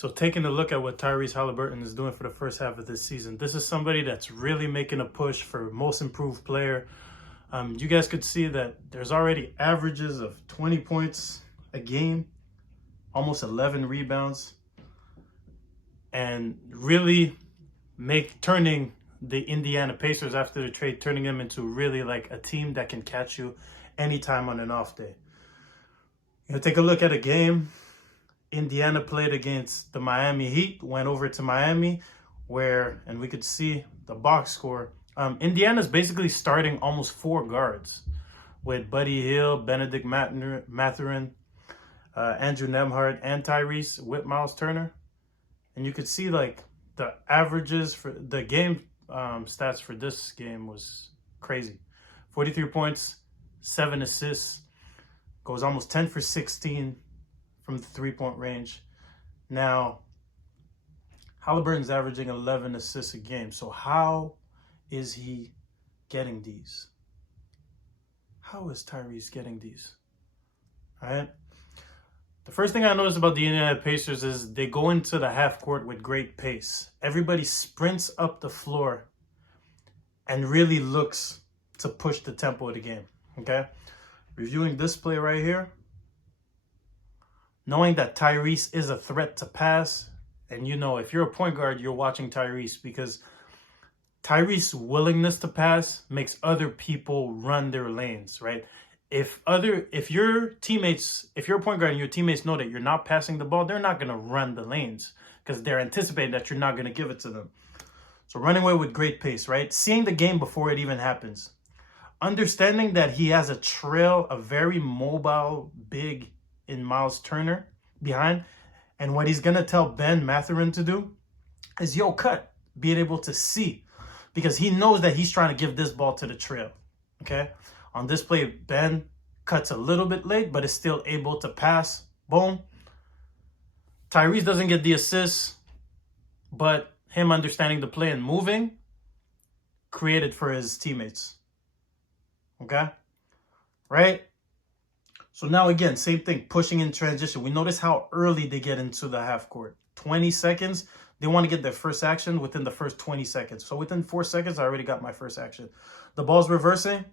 So taking a look at what Tyrese Haliburton is doing for the first half of this season, this is somebody that's really making a push for most improved player. You guys could see that there's already averages of 20 points a game, almost 11 rebounds, and really turning the Indiana Pacers after the trade, turning them into really like a team that can catch you anytime on an off day. Take a look at a game. Indiana played against the Miami Heat, went over to Miami, and we could see the box score. Indiana's basically starting almost 4 guards with Buddy Hield, Benedict Mathurin, Andrew Nembhard, and Tyrese with Miles Turner. And you could see like the averages for the game stats for this game was crazy. 43 points, 7 assists, goes almost 10 for 16 from the 3-point range. Now, Halliburton's averaging 11 assists a game. So how is he getting these? How is Tyrese getting these? All right. The first thing I noticed about the Indiana Pacers is they go into the half court with great pace. Everybody sprints up the floor and really looks to push the tempo of the game. Okay. Reviewing this play right here, knowing that Tyrese is a threat to pass, and if you're a point guard, you're watching Tyrese because Tyrese's willingness to pass makes other people run their lanes, right? If you're a point guard and your teammates know that you're not passing the ball, they're not going to run the lanes because they're anticipating that you're not going to give it to them. So running away with great pace, right? Seeing the game before it even happens. Understanding that he has a very mobile, big in Miles Turner behind. And what he's going to tell Ben Mathurin to do is, cut, being able to see. Because he knows that he's trying to give this ball to the trail. Okay? On this play, Ben cuts a little bit late, but is still able to pass. Boom. Tyrese doesn't get the assist, but him understanding the play and moving created for his teammates. Okay? Right? So now again, same thing, pushing in transition. We notice how early they get into the half court. 20 seconds. They want to get their first action within the first 20 seconds. So within 4 seconds, I already got my first action. The ball's reversing.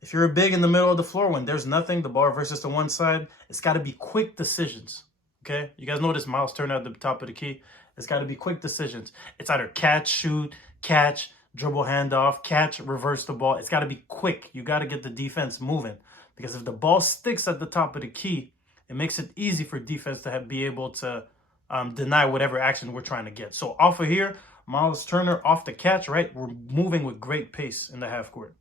If you're big in the middle of the floor, when there's nothing, the ball reverses to one side. It's got to be quick decisions. Okay? You guys notice Miles Turner at the top of the key. It's got to be quick decisions. It's either catch, shoot, catch, dribble handoff, catch, reverse the ball. It's got to be quick. You got to get the defense moving. Because if the ball sticks at the top of the key, it makes it easy for defense to be able to deny whatever action we're trying to get. So off of here, Miles Turner off the catch, right? We're moving with great pace in the half court.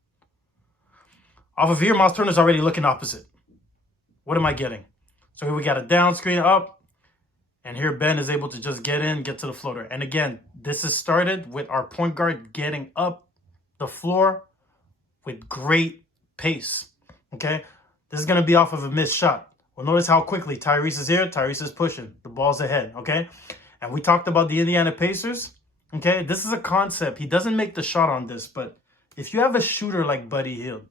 Off of here, Miles Turner's already looking opposite. What am I getting? So here we got a down screen up. And here Ben is able to just get to the floater. And again, this is started with our point guard getting up the floor with great pace. Okay, this is going to be off of a missed shot. Well, notice how quickly Tyrese is here. Tyrese is pushing. The ball's ahead, okay? And we talked about the Indiana Pacers, okay? This is a concept. He doesn't make the shot on this, but if you have a shooter like Buddy Hield,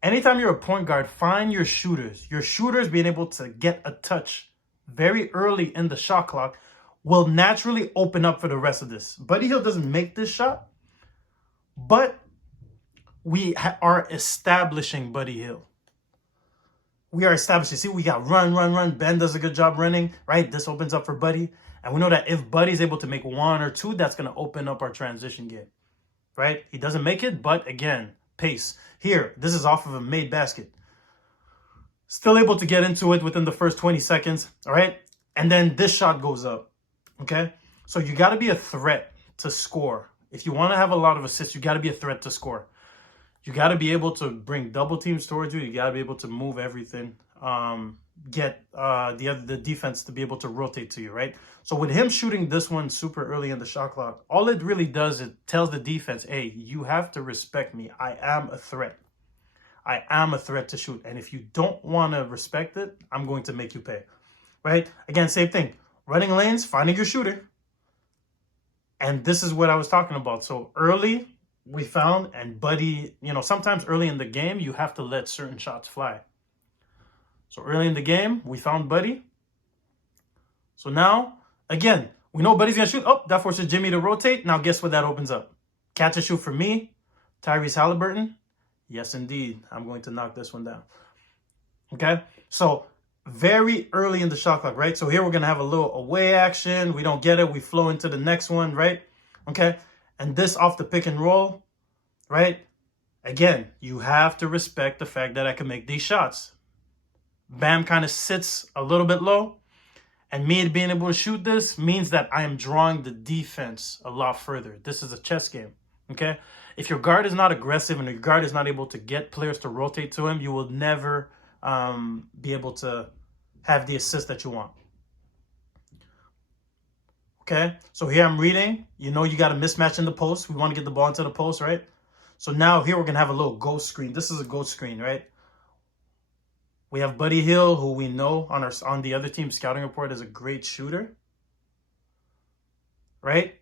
anytime you're a point guard, find your shooters. Your shooters being able to get a touch very early in the shot clock will naturally open up for the rest of this. Buddy Hield doesn't make this shot, but we are establishing Buddy Hield. We are establishing. See, we got run. Ben does a good job running, right? This opens up for Buddy. And we know that if Buddy's able to make 1 or 2, that's going to open up our transition game, right? He doesn't make it, but again, pace. Here, this is off of a made basket. Still able to get into it within the first 20 seconds, all right? And then this shot goes up, okay? So you got to be a threat to score. If you want to have a lot of assists, you got to be a threat to score. You got to be able to bring double teams towards you. You got to be able to move everything. Get the defense to be able to rotate to you, right? So with him shooting this one super early in the shot clock, all it really does is tells the defense, hey, you have to respect me. I am a threat. I am a threat to shoot. And if you don't want to respect it, I'm going to make you pay, right? Again, same thing. Running lanes, finding your shooter. And this is what I was talking about. So early, we found, and Buddy, sometimes early in the game, you have to let certain shots fly. So early in the game, we found Buddy. So now Again, we know Buddy's going to shoot. Oh, that forces Jimmy to rotate. Now guess what that opens up? Catch and shoot for me, Tyrese Haliburton. Yes, indeed. I'm going to knock this one down. Okay? So very early in the shot clock, right? So here we're going to have a little away action. We don't get it. We flow into the next one, right? Okay? And this off the pick and roll, right? Again, you have to respect the fact that I can make these shots. Bam kind of sits a little bit low. And me being able to shoot this means that I am drawing the defense a lot further. This is a chess game, okay? If your guard is not aggressive and your guard is not able to get players to rotate to him, you will never be able to have the assist that you want. Okay, so here I'm reading. You know you got a mismatch in the post. We want to get the ball into the post, right? So now here we're going to have a little ghost screen. This is a ghost screen, right? We have Buddy Hield, who we know on the other team's scouting report is a great shooter, right?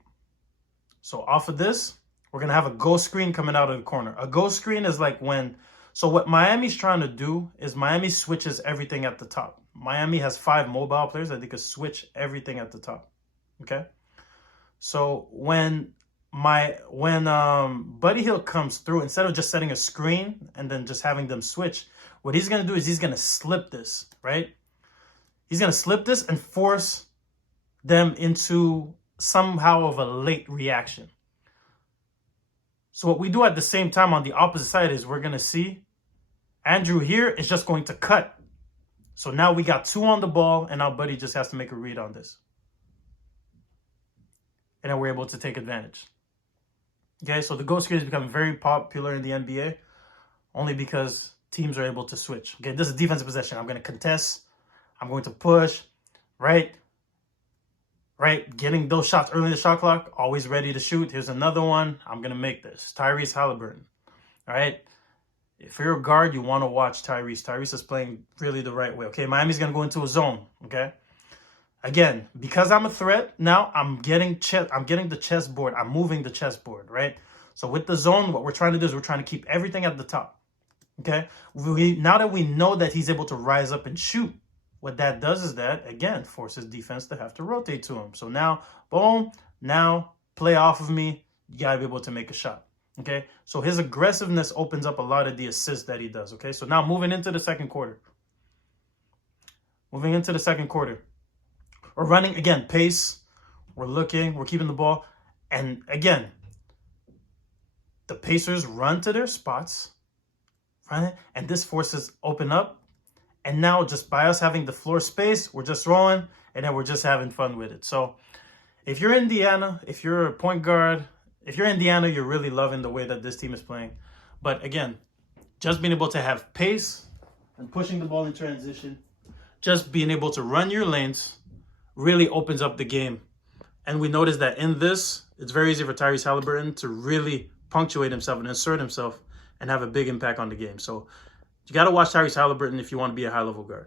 So off of this, we're going to have a ghost screen coming out of the corner. A ghost screen is like when, so what Miami's trying to do is Miami switches everything at the top. Miami has 5 mobile players that they could switch everything at the top, okay? So when Buddy Hield comes through, instead of just setting a screen and then just having them switch, what he's going to do is he's going to slip this, right? He's going to slip this and force them into somehow of a late reaction. So what we do at the same time on the opposite side is we're going to see Andrew here is just going to cut. So now we got 2 on the ball, and now Buddy just has to make a read on this. And then we're able to take advantage. Okay, so the ghost screen is becoming very popular in the NBA only because teams are able to switch. Okay, this is defensive possession. I'm going to contest. I'm going to push, right? Right, getting those shots early in the shot clock, always ready to shoot. Here's another one. I'm going to make this. Tyrese Haliburton, all right? If you're a guard, you want to watch Tyrese. Tyrese is playing really the right way, okay? Miami's going to go into a zone, okay? Again, because I'm a threat, now I'm getting the chessboard. I'm moving the chessboard, right? So with the zone, what we're trying to do is we're trying to keep everything at the top, okay? Now that we know that he's able to rise up and shoot, what that does is that, again, forces defense to have to rotate to him. So now, boom, now play off of me. You got to be able to make a shot, okay? So his aggressiveness opens up a lot of the assists that he does, okay? So now moving into the second quarter. Moving into the second quarter. We're running, again, pace. We're looking. We're keeping the ball. And, again, the Pacers run to their spots, right? And this forces open up. And now just by us having the floor space, we're just rolling, and then we're just having fun with it. So if you're Indiana, if you're a point guard, if you're Indiana, you're really loving the way that this team is playing. But, again, just being able to have pace and pushing the ball in transition, just being able to run your lanes, really opens up the game. And we noticed that in this, it's very easy for Tyrese Halliburton to really punctuate himself and insert himself and have a big impact on the game. So you got to watch Tyrese Halliburton if you want to be a high-level guard.